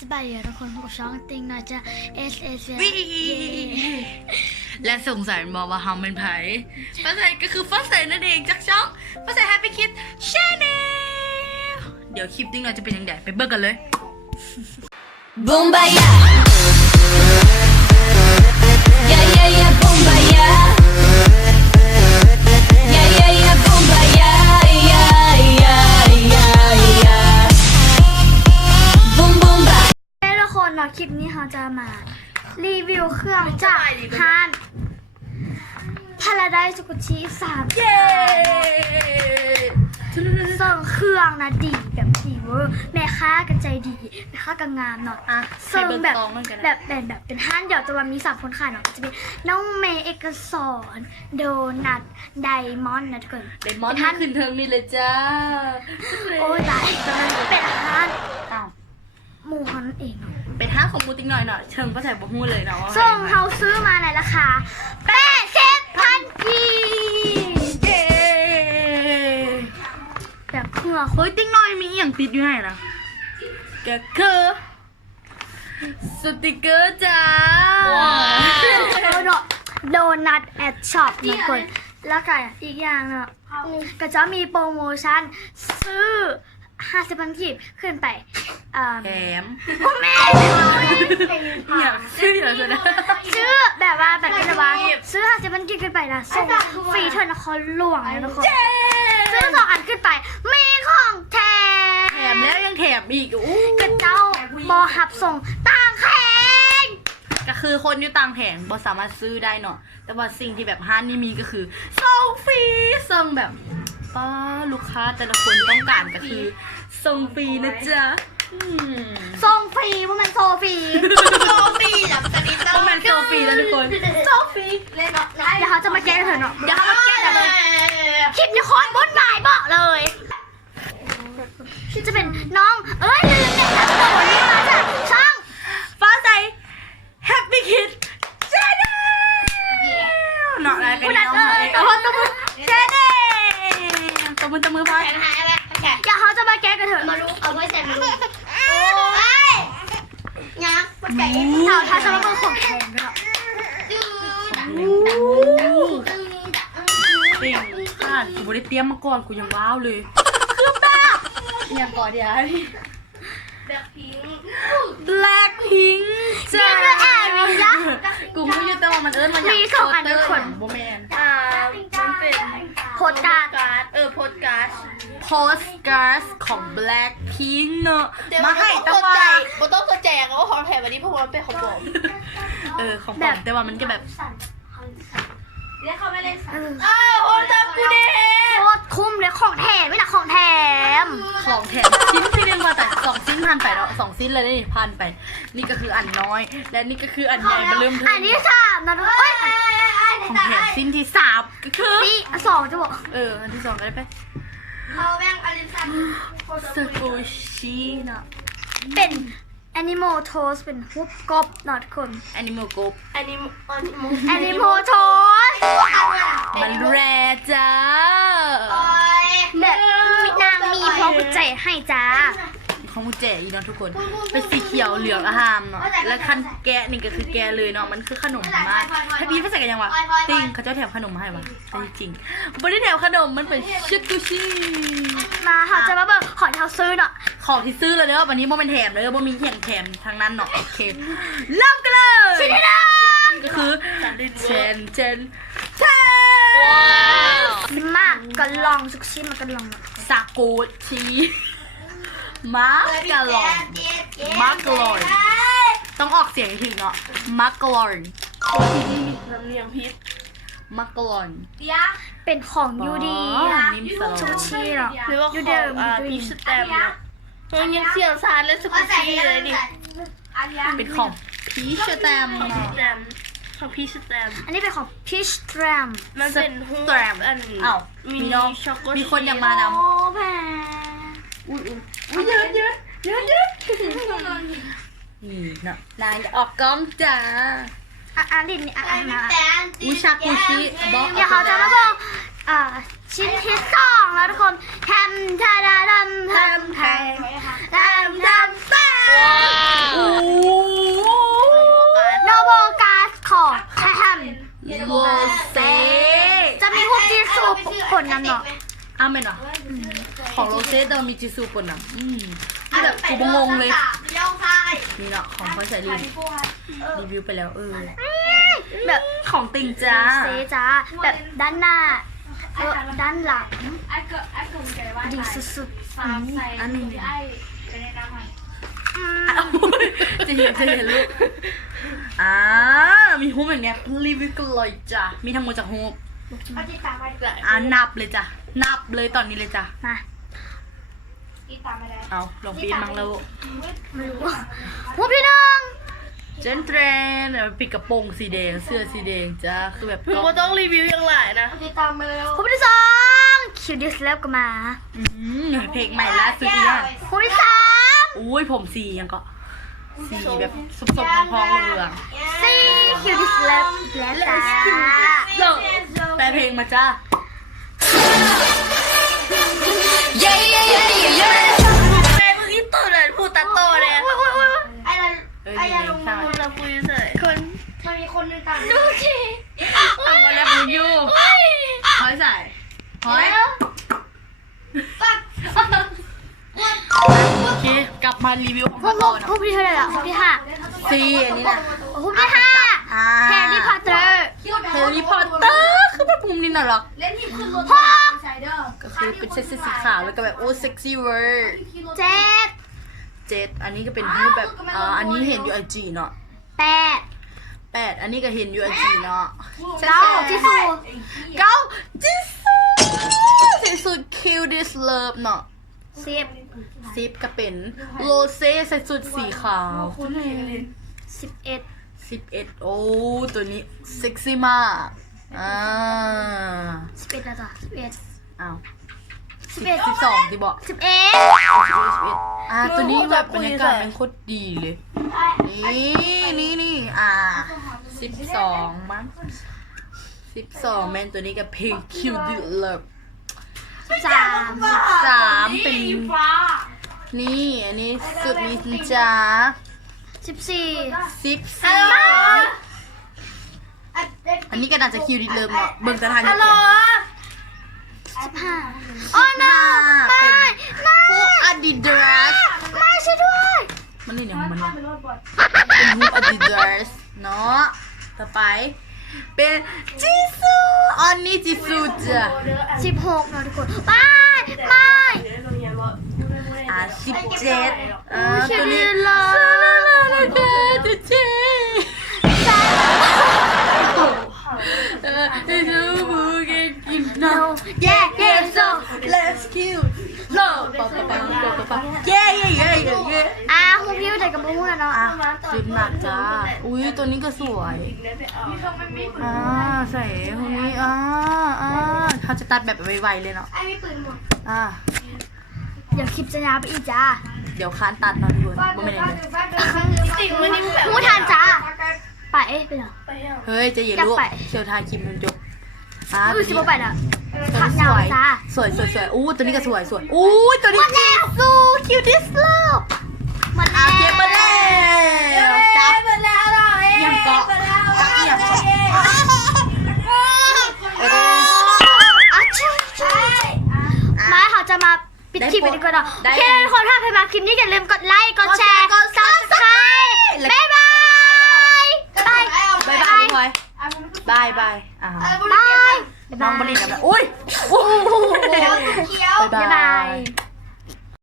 สบายดีทุกคนพวกช่องติงนะจะ SS และสงสัยบอกว่าเฮาเป็นไผฟ้าใสก็คือฟ้าใสนั่นเองจากช่องฟ้าใส Happy Kid Channel เดี๋ยวคลิปติ้งเราจะเป็นยังไงไปเบิ่งกันเลย Bombaya Yeah yeah yeah bombaya Yeah yeah yeah bombaya Yeah yeah yeah yeah Boom boom ba ทุกคนเนาะคลิปนี้เราจะมารีวิวเครื่องจากห้างพาราไดซ์สุกุชิ3เย้ ส่งเครื่องนะดีแบบดีเวอร์แม่ค้ากันใจดีแม่ค้ากันงามเนาะส่งแบบเป็นห้างเดี๋ยวจะมี3คนขายเนาะจะเป็นน้องเมย์เอกสรโดนัทไดมอนด์นะทุกคน ไดมอนด์ขึ้นเทิงนี่เลยจ้า โอ้ยตายเป็นห้าง อ้าว หมูฮันเอง เป็นห้างของมูติ้งหน่อยเนาะเชิงฟ้าใสบ่ฮู้เลยเนาะว่า ส่งเขาซื้อมาในราคา80,000 กีบ เย้ แบบเครื่อง เฮ้ยติ้งหน่อยมีอหย่างติดอยู่ให้ล่ะก็คือสติกเกอร์จ้า โดนัทแอดช็อปนะคนแล้วก็อีกอย่างเนาะก็จะมีโปรโมชั่นซื้อ50,000 กีบขึ้นไปแถม พ่อแม่ อยากซื้ออยากจะได้ ซื้อแบบว่าแบบเป็นว่าซื้อ50,000 กีบขึ้นไปนะส่งฟรีเท่านครหลวงเลยนะคนซื้อ2 อันขึ้นไปมีของแถ แถมแล้วยังแถมอีกอู้ กระเจ้าบอหับส่งต่างแข่ง ก็คือคนอยู่ต่างแผงบ่สามารถซื้อได้เนาะแต่ว่าสิ่งที่แบบห้านนี่มีก็คือส่งฟรีส่งแบบป้าลูกค้าแต่ละคนต้องการก็คือส่งฟรีนะจ๊ะ ส่งฟรีว่ามันโซฟรี โซฟรีแบบสนิทต้องเป็นโซฟรีแล้วทุกคนโซฟรี เดี๋ยวเขาจะมาแก้เถอะเนาะเดี๋ยวเขามาแก้กันเลยคลิปนี้คอนบนหมายบอกเลยที่จะเป็นน้องเอ้ยลืมเนี่ยโดนนี่มาจากช่อง ฟ้าใส Happy Kid Channel เนาะอะไรเป็นน้องเอกพจน์ตบมือ Channel ตบมือพอ เดี๋ยวเขาจะมาแก้กันเถอะ เอาไว้ใส่มัน โอ้ย ยักษ์ปัจจัย ถ้าจะมาเป็นของแทนก็ จริงอ่านกูไม่ได้เตรียมมาก่อนกูยังว้าวเลยยังก่อนเดี๋ยว แบบพิง Blackpink จ้า นี่คือแอร์วิยะ กูไม่รู้แต่ว่ามันเอิ้นมาจาก มีสองอันทุกคน โบแมน มันเป็น โพสการ์ด การ์ดโพสการ์ด Postcards ของ Blackpink เนอะมาให้แต่ว่า บ่ต้องเข้าใจว่าของแถมวันนี้เพราะว่ามันเป็นของผม ของปลอมแต่ว่ามันก็แบบ เรียกเขาไม่เล่นสัตว์ อ้าวโอ้ทำกูเด้โคตรคุ้มเลยของแถมไม่หนักของแถม ของแถมชิ้นที่เรียกว่าแต่2 ชิ้นผ่านไปแล้ว2 ชิ้นเลยนี่ผ่านไป นี่ก็คืออันน้อย และนี่ก็คืออันใหญ่มาเริ่ม อันที่3นะทุกคน ของแถมชิ้นที่3ก็คือ นี่2จะบอก อันที่2ก็ได้ไป เขาแม่งอลิสัน สกูชิเนาะ เป็น Animal Toast เป็นฮุบกบนอดคน Animal Group อันนี้มันมุก Animal Toast มันแรจ้า แบบมีนางมีพร้อมกุญแจให้จ้า ของกุญแจอีเนาะทุกคนเป็นสีเขียวเหลืองอะหามเนาะแล้วคันแกะนี่ก็คือแกะเลยเนาะมันคือขนมมากถ้าพี่ไม่ใส่กันยังวะติ้งเขาจะแถมขนมมาให้วะจริงไม่ได้แถมขนมมันเป็นชิกุชิ มาเขาจะมาเบิกขอเท้าซื้อเนาะ ของที่ซื้อเลยเนาะวันนี้โมเป็นแถมเลยโมมีแถมทางนั้นเนาะโอเคเริ่มกันเลย ชิ้นที่ ก็คือเชน1มากก็ลองทุกชิ้นมันก็ลอง ซากุชิมักกะลอนต้องออกเสียงให้ถึงเนาะมักกะลอน น้ำเลี้ยงพิษ มักกะลอน เป็นของยูดี นิ่มสโล ทุกชิ้นเนาะ หรือว่าข ยู อง เดิม พีชแตมเนี่ยมันยังเสี่ยวซานและสกุชี่เลยดิ เป็นของพีชแตม ของพีชแตมของพีชแตม อันนี้เป็นของ Peach t r a m มันเป็นหูอัน อ้าว มิ มี นิ น้อง ช็อกโกแลต มีคนยังมาน โอ้แพง ำเยอะนี่เนาะนายออกกล้องจ้า ลินนี่นะ อุชากุชิบอก เดี๋ยวเขาจะมาบอกชิ้นที่2แล้วทุกคนทำทาดาดำทำไทยทำแป้ง เป็นวะของโรเซ่เดิมมีจิซูปนอ่ะที่แบบกูงงเลยนี่เนาะของเขาใส่รีวิวไปแล้วแบบของติงจ้า เซจ้าแบบด้านหน้าด้านหลังดีสุดๆอันนี้จะเห็นลูกมีฮูปอย่างเงี้ยรีวิวกันเลยจ้ะมีทั้งหมดจากฮูปนับเลยจ้ะนับเลยตอนนี้เลยจ้ะ มา เอาลองปีนมั้งแล้ว ไม่รู้หูพี่น้อง เจนเทรนปิดกระโปรงสีแดงเสื้อสีแดงจ้ะคือแบบ มึงก็ต้องรีวิวอย่างไรนะ หูที่สองคิวดิสเลิฟก็มา เพลงใหม่ล่าสุดเนี่ย หูที่สาม อุ้ยผมสียังก็สีแบบส้มๆทองๆเหลือง สี่คิวดิสเลิฟแล้วจ้า แปลเพลงมาจ้า Yeah, yeah, yeah, yeah, yeah. แม่มึงอีตัวเลยพูดตาโตเลยอะ ช่าง เราคุยเฉย ดูสิ ทำกันแล้วมึงอยู่หอยใส่หอยโอเคกลับมารีวิวของ หู ต่อนะ หูที่เท่าไหร่ล่ะหูที่ห้า ซีอันนี้นะ หูที่ห้าแฮร์รี่พอตเตอร์ แฮร์รี่พอตเตอร์คือแบบมุมนี้น่ารัก หก ก็คือเป็นเซ็กซี่สีขาวแล้วก็แบบโอ้เซ็กซี่เวอร์ เจ็ด 7อันนี้ก็เป็นรูปแบบอันนี้เห็นอยู่ไอจีเนาะ แปด 8อันนี้ก็เห็นอยู่ไอจีเนาะ เก้าที่สุด 9ที่สุดที่สุด cutest love เนาะ 10 ก็เป็นโรเซ่ใส่สุดสีขาว 11 11โอ้ตัวนี้เซ็กซี่มาก11แล้วจ้ะ11 อ้าว 11 12ที่บอก 11 ตัวนี้แบบบรรยากาศมันโคตรดีเลย นี่12มั้ง12แมนตัวนี้กับเพลง Cute Love 3เป็นนี่อันนี้สุดนี้จ้า 14 14อันนี้ก็น่าจะคิวดิเริ่มเนาะเบิ่งจะทานยังไง 15อ๋อน้าไม่ พวก Adidas ไม่ช่วยด้วย มันเล่นอย่างมันวะเป็นพวก Adidas เนาะต่อไปเป็นจิซูอันนี้จิซูจ้ะ 16เนาะทุกคนไม่17คิ ตัว วดิ นี้ เลิฟ เจ๊ดูบูเกกินเนาะ yeah so Let's kill love หูพิวแต่กับมูนะเนาะ จิบหนักจ้าอุ้ยตัวนี้ก็สวยใส่คนนี้เขาจะตัดแบบไวๆเลยเนาะเดี๋ยวคลิปจะยาวไปอีกจ้า เดี๋ยวค้านตัดเนาะทุกคนไม่ได้เลย ติ่งวันนี้แบบ หูทานจ้าไปไปเหรอ เฮ้ยจะอย่าลูกเชียวทายคลิปมันจบสิบไปอ่ะ ตัวนี้สวยสวยอู้ตัวนี้ก็สวยอู้ตัวนี้จิซูคิวดิสโลบ หมดแล้ว เก็บมาแล้วจับยังเกาะจับยังเกาะมาเขาจะมาปิดคลิปไปดีกว่าเนาะโอเคทุกคนถ้าใครมาคลิปนี้อย่าลืมกดไลค์กดแชร์กด Subscribe บ๊ายบายบาย บายบายน้องบอลน้องบอลอุ้ย